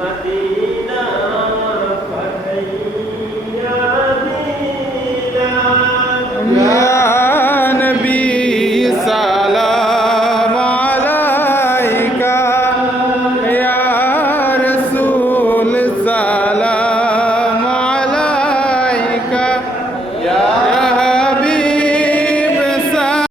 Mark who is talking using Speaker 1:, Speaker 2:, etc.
Speaker 1: مدينة